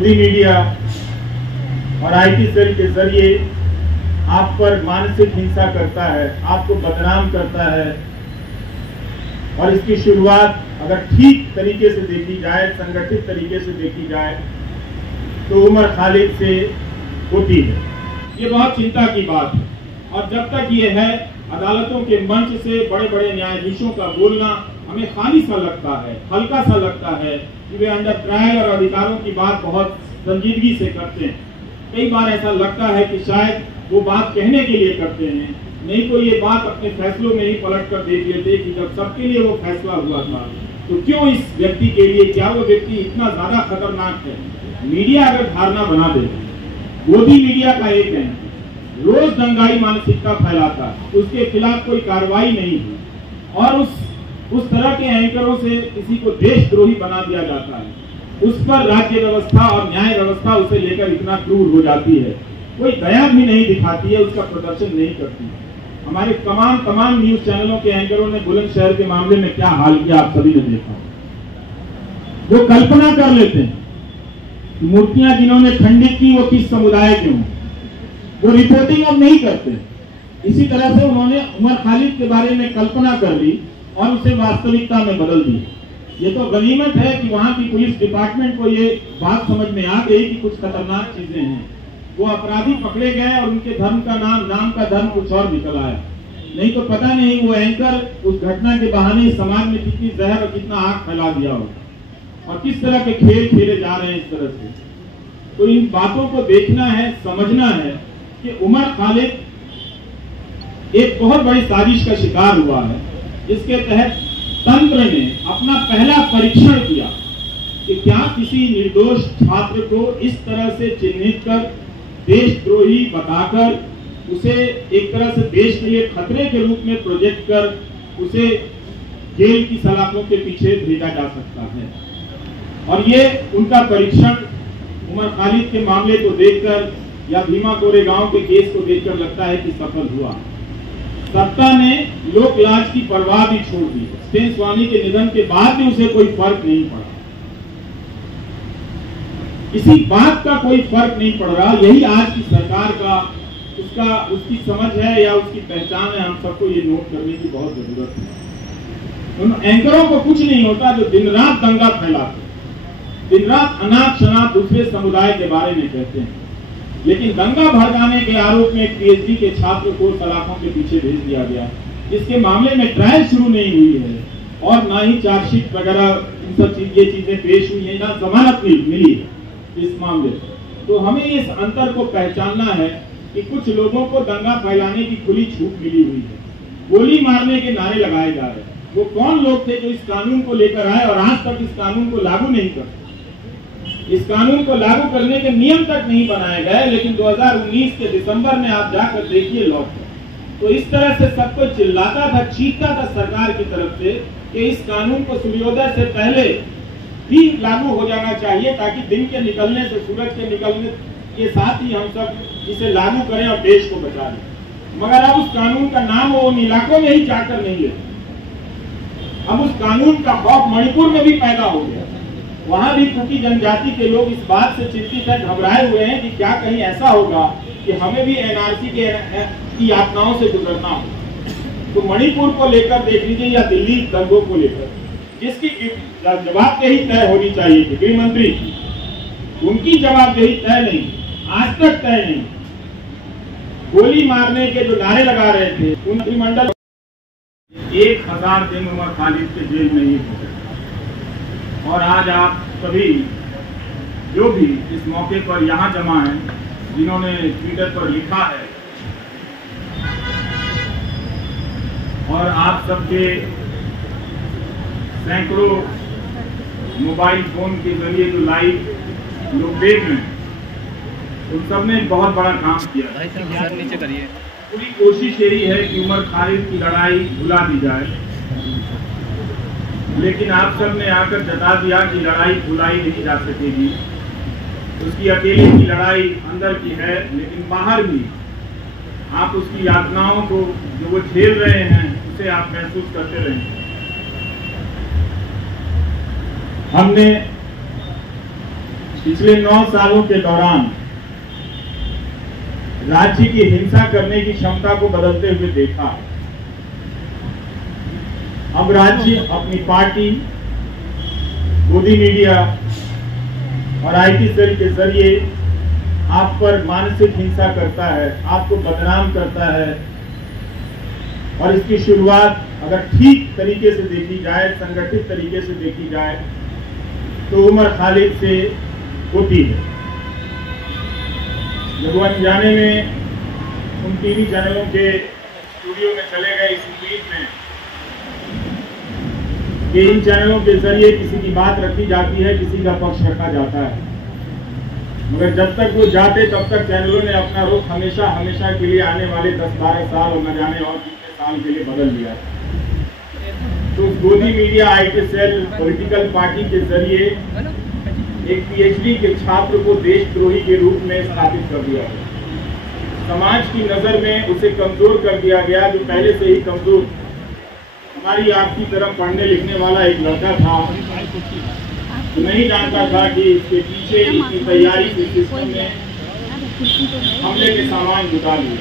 Modi media और IT cell के जरिए आप पर मानसिक हिंसा करता है, आपको बदनाम करता है। और इसकी शुरुआत अगर ठीक तरीके से देखी जाए, संगठित तरीके से देखी जाए, तो उमर खालिद से होती है। ये बहुत चिंता की बात है। और जब तक ये है, अदालतों के मंच से बड़े बड़े न्यायाधीशों का बोलना हमें खाली सा लगता है, हल्का सा लगता है कि वे अंडर ट्रायल और अधिकारों की बात बहुत संजीदगी से करते हैं। कई बार ऐसा लगता है कि शायद वो बात कहने के लिए करते हैं, नहीं तो ये बात अपने फैसलों में ही पलट कर देख लेते कि जब सबके लिए वो फैसला हुआ था तो क्यों इस व्यक्ति के लिए, क्या वो व्यक्ति इतना ज्यादा खतरनाक है। मीडिया अगर धारणा बना दे, मोदी मीडिया का एक है, रोज दंगाई मानसिकता फैलाता है, उसके खिलाफ कोई कार्रवाई नहीं हुई और उस तरह के एंकरों से किसी को देशद्रोही बना दिया जाता है, उस पर राज्य व्यवस्था और न्याय व्यवस्था उसे लेकर इतना क्रूर हो जाती है, कोई दया भी नहीं दिखाती है, उसका प्रदर्शन नहीं करती है। हमारे तमाम न्यूज चैनलों के एंकरों ने बुलंदशहर के मामले में क्या हाल किया आप सभी ने देखा। वो कल्पना कर लेते हैं कि मूर्तियां जिन्होंने खंडित की वो किस समुदाय के हों, वो रिपोर्टिंग अब नहीं करते। इसी तरह से उन्होंने उमर खालिद के बारे में कल्पना कर ली और उसे वास्तविकता में बदल दी। ये तो गनीमत है कि वहां की पुलिस डिपार्टमेंट को ये बात समझ में आ गई कि कुछ खतरनाक चीजें हैं। वो अपराधी पकड़े गए और उनके नाम का धर्म कुछ और निकल आया। नहीं तो पता नहीं वो एंकर उस घटना के बहाने समाज में कितनी जहर और कितना आग फैला दिया हो और किस तरह के खेल खेले जा रहे हैं इस तरह से। तो इन बातों को देखना है, समझना है कि उमर खालिद एक बहुत बड़ी साजिश का शिकार हुआ है, जिसके तहत तंत्र ने अपना पहला परीक्षण किया कि क्या किसी निर्दोष छात्र को इस तरह से चिन्हित कर, देशद्रोही बताकर, उसे एक तरह से देश के लिए खतरे के रूप में प्रोजेक्ट कर उसे जेल की सलाखों के पीछे भेजा जा सकता है। और ये उनका परीक्षण उमर खालिद के मामले को देखकर या भीमा कोरेगांव के केस को देखकर लगता है कि सफल हुआ। सत्ता ने लोक लाज की परवाह भी छोड़ दी। स्टेन स्वामी के निधन के बाद भी उसे कोई फर्क नहीं पड़ा, किसी बात का कोई फर्क नहीं पड़ रहा। यही आज की सरकार का उसकी समझ है या उसकी पहचान है। हम सबको ये नोट करने की बहुत जरूरत है। उन एंकरों को कुछ नहीं होता जो दिन रात दंगा फैलाते, दिन रात अनाथ शनाथ दूसरे समुदाय के बारे में कहते हैं। लेकिन दंगा भड़काने के आरोप में एक पीएचडी के छात्र को सलाखों के पीछे भेज दिया गया, जिसके मामले में ट्रायल शुरू नहीं हुई है और ना ही चार्जशीट वगैरह इन सब ये चीजें पेश हुई है, ना जमानत मिली है इस मामले से। तो हमें इस अंतर को पहचानना है कि कुछ लोगों को दंगा फैलाने की खुली छूट मिली हुई है, गोली मारने के नारे लगाए जा रहे हैं। वो कौन लोग थे जो इस कानून को लेकर आए और आज तक इस कानून को लागू नहीं करते। इस कानून को लागू करने के नियम तक नहीं बनाए गए, लेकिन 2019 के दिसंबर में आप जाकर देखिए लॉ पर, तो इस तरह से सब कोई चिल्लाता था, चीखता था सरकार की तरफ से कि इस कानून को सूर्योदय से पहले भी लागू हो जाना चाहिए, ताकि दिन के निकलने से, सूरज के निकलने के साथ ही हम सब इसे लागू करें और देश को बचा लें। मगर अब उस कानून का नाम वो उन इलाकों में ही जाकर नहीं लेते। अब उस कानून का खौफ मणिपुर में भी पैदा हो गया। वहां भी कुकी जनजाति के लोग इस बात से चिंतित है, घबराए हुए हैं कि क्या कहीं ऐसा होगा कि हमें भी एनआरसी की यातनाओं से गुजरना हो। तो मणिपुर को लेकर देख लीजिए या दिल्ली दंगों को लेकर, जिसकी जवाबदेही तय होनी चाहिए थी गृह मंत्री की, उनकी जवाबदेही तय नहीं, आज तक तय नहीं। गोली मारने के जो नारे लगा रहे थे, उन मंत्रिमंडल 1000 दिन उमर खालिद के जेल में ही हो गए। और आज आप सभी जो भी इस मौके पर यहाँ जमा हैं, जिन्होंने ट्विटर पर लिखा है, और आप सबके सैकड़ों मोबाइल फोन के जरिए जो लाइव लोग देख रहे हैं, उन सब ने बहुत बड़ा काम किया। नीचे करिए। पूरी कोशिश यही है कि उमर खालिद की लड़ाई भुला दी जाए, लेकिन आप सब ने आकर जता दिया कि लड़ाई भुलाई नहीं जा सकेगी। उसकी अकेले की लड़ाई अंदर की है, लेकिन बाहर भी आप उसकी यातनाओं को जो वो झेल रहे हैं उसे आप महसूस करते रहेंगे। हमने पिछले 9 सालों के दौरान राज्य की हिंसा करने की क्षमता को बदलते हुए देखा है। अब राज्य अपनी पार्टी, गोदी मीडिया और आईटी सेल के जरिए आप पर मानसिक हिंसा करता है, आपको बदनाम करता है। और इसकी शुरुआत अगर ठीक तरीके से देखी जाए, संगठित तरीके से देखी जाए, तो उमर खालिद से होती है। जब वो अनजाने में उन टीवी चैनलों के स्टूडियो में चले गए इस उम्मीद में कि इन चैनलों के जरिए किसी की बात रखी जाती है, किसी का पक्ष रखा जाता है, मगर जब तक वो जाते तब तक चैनलों ने अपना रुख हमेशा हमेशा के लिए आने वाले 10-12 साल और न जाने और कितने साल के लिए बदल दिया। तो गोदी media IT cell political party के जरिए एक पीएचडी के छात्र को देशद्रोही के रूप में स्थापित कर दिया गया। समाज की नजर में उसे कमजोर कर दिया गया, जो पहले से ही कमजोर। हमारी आपकी तरफ पढ़ने लिखने वाला एक लड़का था, तो नहीं जानता था कि इसके पीछे इतनी तैयारी से सिस्टम ने हमले के सामान जुटा लिए।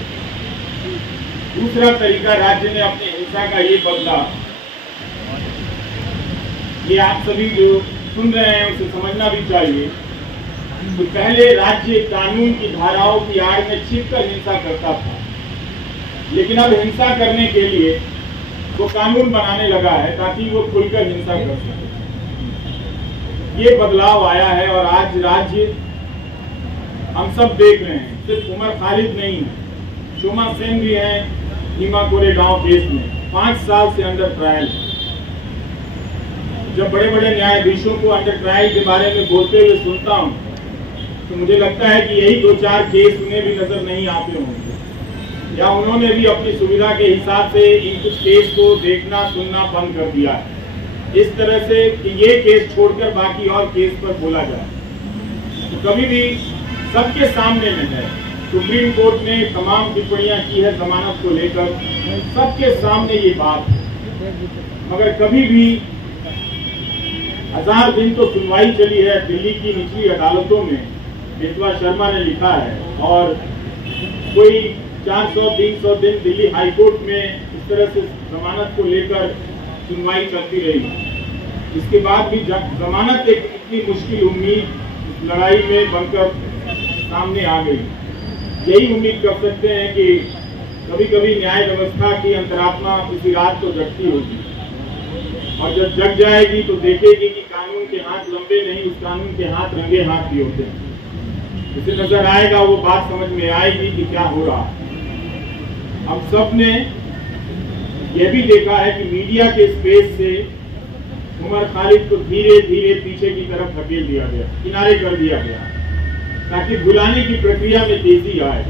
दूसरा तरीका राज्य ने अपनी हिंसा का ये बदला, ये आप सभी जो सुन रहे हैं उसे समझना भी चाहिए। तो पहले राज्य कानून की धाराओं की आड़ में छिपकर हिंसा करता था, लेकिन अब हिंसा करने के लिए वो कानून बनाने लगा है ताकि वो खुलकर हिंसा कर सके। ये बदलाव आया है और आज राज्य हम सब देख रहे हैं। सिर्फ उमर खालिद नहीं, शोमा सेन भी हैं नीमा कोरेगांव केस में 5 साल से अंडर ट्रायल। जब बड़े बड़े न्यायाधीशों को अंडर ट्रायल के बारे में बोलते हुए सुनता हूं तो मुझे लगता है कि यही 2-4 केस उन्हें भी नजर नहीं आते होंगे, या उन्होंने भी अपनी सुविधा के हिसाब से इन कुछ केस को देखना सुनना बंद कर दिया है, इस तरह से कि ये केस छोड़कर बाकी और केस पर बोला जाए। तो कभी भी सबके सामने में है, सुप्रीम कोर्ट ने तमाम टिप्पणियां की है जमानत को लेकर, सबके सामने ये बात है, मगर कभी भी 1000 दिन तो सुनवाई चली है दिल्ली की निचली अदालतों में, मितवा शर्मा ने लिखा है, और कोई 400-300 दिन दिल्ली हाईकोर्ट में इस तरह से जमानत को लेकर सुनवाई चलती रही। इसके बाद भी जमानत एक इतनी मुश्किल उम्मीद लड़ाई में बनकर सामने आ गई। यही उम्मीद कर सकते हैं कि कभी कभी न्याय व्यवस्था की अंतरात्मा किसी रात तो जगती होगी, और जब जग जाएगी तो देखेगी कि कानून के हाथ लंबे नहीं, उस कानून के हाथ रंगे हाथ भी होते हैं। जिसे नजर आएगा वो बात समझ में आएगी कि क्या हो रहा है। हम सब ने यह भी देखा है कि मीडिया के स्पेस से उमर खालिद को धीरे धीरे पीछे की तरफ धकेल दिया गया, किनारे कर दिया गया, ताकि बुलाने की प्रक्रिया में तेजी आए।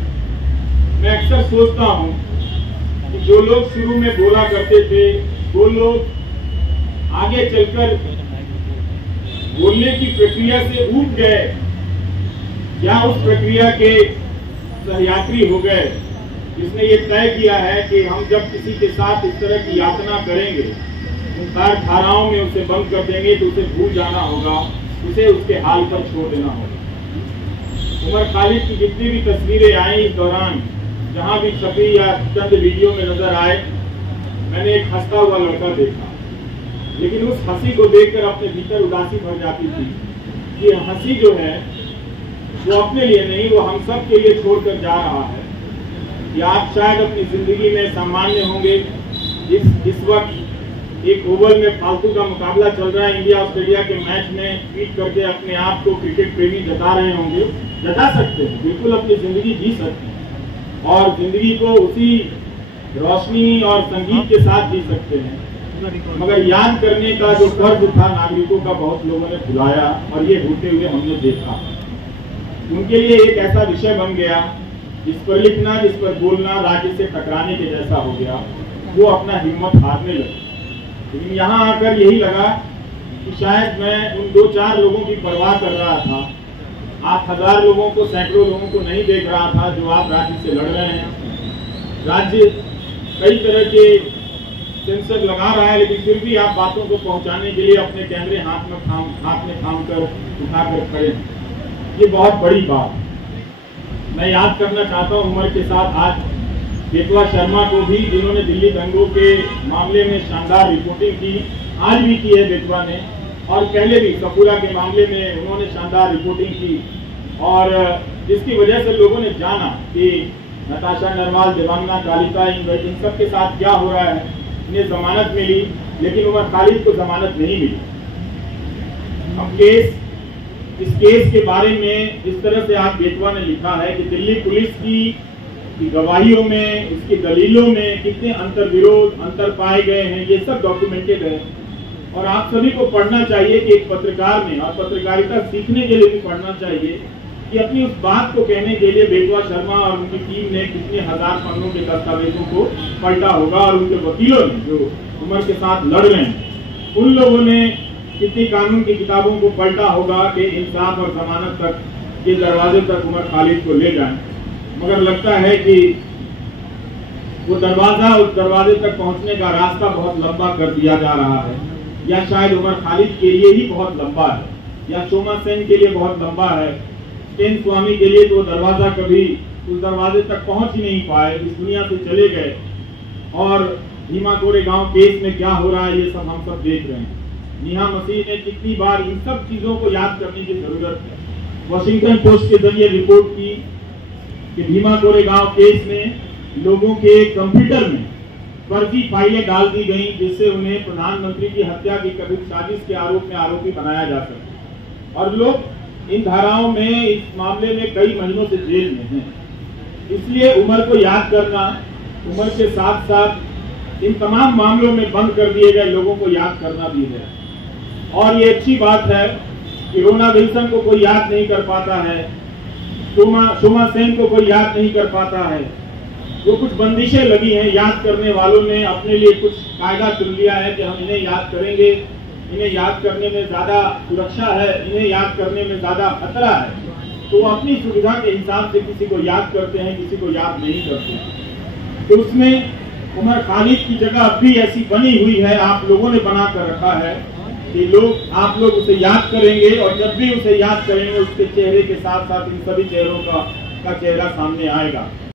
मैं अक्सर सोचता हूं कि जो लोग शुरू में बोला करते थे वो लोग आगे चलकर बोलने की प्रक्रिया से ऊब गए, या उस प्रक्रिया के सहयात्री हो गए, जिसने ये तय किया है कि हम जब किसी के साथ इस तरह की यातना करेंगे, उन धाराओं में उसे बंद कर देंगे, तो उसे भूल जाना होगा, उसे उसके हाल पर छोड़ देना होगा। उमर खालिद की जितनी भी तस्वीरें आई इस दौरान, जहां भी छपी या चंद वीडियो में नजर आए, मैंने एक हंसता हुआ लड़का देखा, लेकिन उस हंसी को देखकर अपने भीतर उदासी भर जाती थी। ये हंसी जो है वो अपने लिए नहीं, वो हम सब के लिए छोड़कर जा रहा है। कि आप शायद अपनी जिंदगी में सामान्य होंगे, इस वक्त एक ओवर में फालतू का मुकाबला चल रहा है इंडिया ऑस्ट्रेलिया के मैच में, ट्वीट करके अपने आप को क्रिकेट प्रेमी जता रहे होंगे। जता सकते हैं, बिल्कुल अपनी जिंदगी जी सकते हैं, और जिंदगी को उसी रोशनी और संगीत के साथ जी सकते हैं, मगर याद करने का जो फर्ज था नागरिकों का बहुत लोगों ने भुलाया, और ये होते हुए हमने देखा। उनके लिए एक ऐसा विषय बन गया जिस पर लिखना, जिस पर बोलना राज्य से टकराने के जैसा हो गया। वो अपना हिम्मत हारने लगे। लेकिन यहाँ आकर यही लगा कि शायद मैं उन 2-4 लोगों की परवाह कर रहा था, 8,000 लोगों को, सैकड़ों लोगों को नहीं देख रहा था जो आप राज्य से लड़ रहे हैं। राज्य कई तरह के सेंसर लगा रहा है, लेकिन फिर भी आप बातों को पहुंचाने के लिए अपने कैमरे हाथ में थाम कर उठाकर खड़े हैं। ये बहुत बड़ी बात। मैं याद करना चाहता हूँ उमर के साथ आज बेतवा शर्मा को भी, जिन्होंने दिल्ली दंगों के मामले में शानदार रिपोर्टिंग की, आज भी की है बेतवा ने, और पहले भी कपूरा के मामले में उन्होंने शानदार रिपोर्टिंग की, और जिसकी वजह से लोगों ने जाना कि नताशा नरवाल, देवांगना कालिका, इन सब के साथ क्या हो रहा है। इन्हें जमानत मिली, लेकिन उमर खालिद को जमानत नहीं मिली। अब इस केस के बारे में इस तरह से आज बेतवा ने लिखा है कि दिल्ली पुलिस की गवाहियों में, इसकी दलीलों में कितने अंतर विरोध, अंतर पाए गए हैं, ये सब डॉक्यूमेंटेड है। और आप सभी को पढ़ना चाहिए कि एक पत्रकार ने, और पत्रकारिता सीखने के लिए भी पढ़ना चाहिए कि अपनी उस बात को कहने के लिए बेतवा शर्मा और उनकी टीम ने कितने हजार पन्नों के दस्तावेजों को पलटा होगा, और उनके वकीलों ने जो उमर के साथ लड़ रहे हैं, उन लोगों ने कितनी कानून की किताबों को पलटा होगा कि इंसाफ और जमानत तक के दरवाजे तक उमर खालिद को ले जाएं। मगर लगता है कि वो दरवाजा, उस दरवाजे तक पहुंचने का रास्ता बहुत लंबा कर दिया जा रहा है, या शायद उमर खालिद के लिए ही बहुत लंबा है, या शोमा सेन के लिए बहुत लंबा है, स्टेन स्वामी के लिए तो दरवाजा कभी उस दरवाजे तक पहुंच ही नहीं पाए, इस दुनिया से चले गए। और भीमा कोरेगांव केस में क्या हो रहा है, ये सब हम सब देख रहे हैं। नेहा मसीह ने कितनी बार इन सब चीजों को याद करने की जरूरत है। वॉशिंगटन पोस्ट के जरिए रिपोर्ट की कि भीमा कोरेगांव केस में लोगों के कंप्यूटर में फर्जी फाइलें डाल दी गई, जिससे उन्हें प्रधानमंत्री की हत्या की कथित साजिश के आरोप में आरोपी बनाया जा सके, और लोग इन धाराओं में, इस मामले में कई महीनों से जेल में हैं। इसलिए उमर को याद करना, उमर के साथ साथ इन तमाम मामलों में बंद कर दिए गए लोगों को याद करना भी है। और ये अच्छी बात है कि रोना विल्सन को कोई याद नहीं कर पाता है, शोमा सेन को कोई याद नहीं कर पाता है। वो कुछ बंदिशें लगी हैं, याद करने वालों ने अपने लिए कुछ कायदा चुन लिया है कि हम इन्हें याद करेंगे, इन्हें याद करने में ज्यादा सुरक्षा है, इन्हें याद करने में ज्यादा खतरा है, तो वो अपनी सुविधा के हिसाब से किसी को याद करते हैं, किसी को याद नहीं करते। तो उसमें उमर खालिद की जगह अब भी ऐसी बनी हुई है, आप लोगों ने बना कर रखा है कि आप लोग उसे याद करेंगे, और जब भी उसे याद करेंगे उसके चेहरे के साथ साथ इन सभी चेहरों का चेहरा सामने आएगा।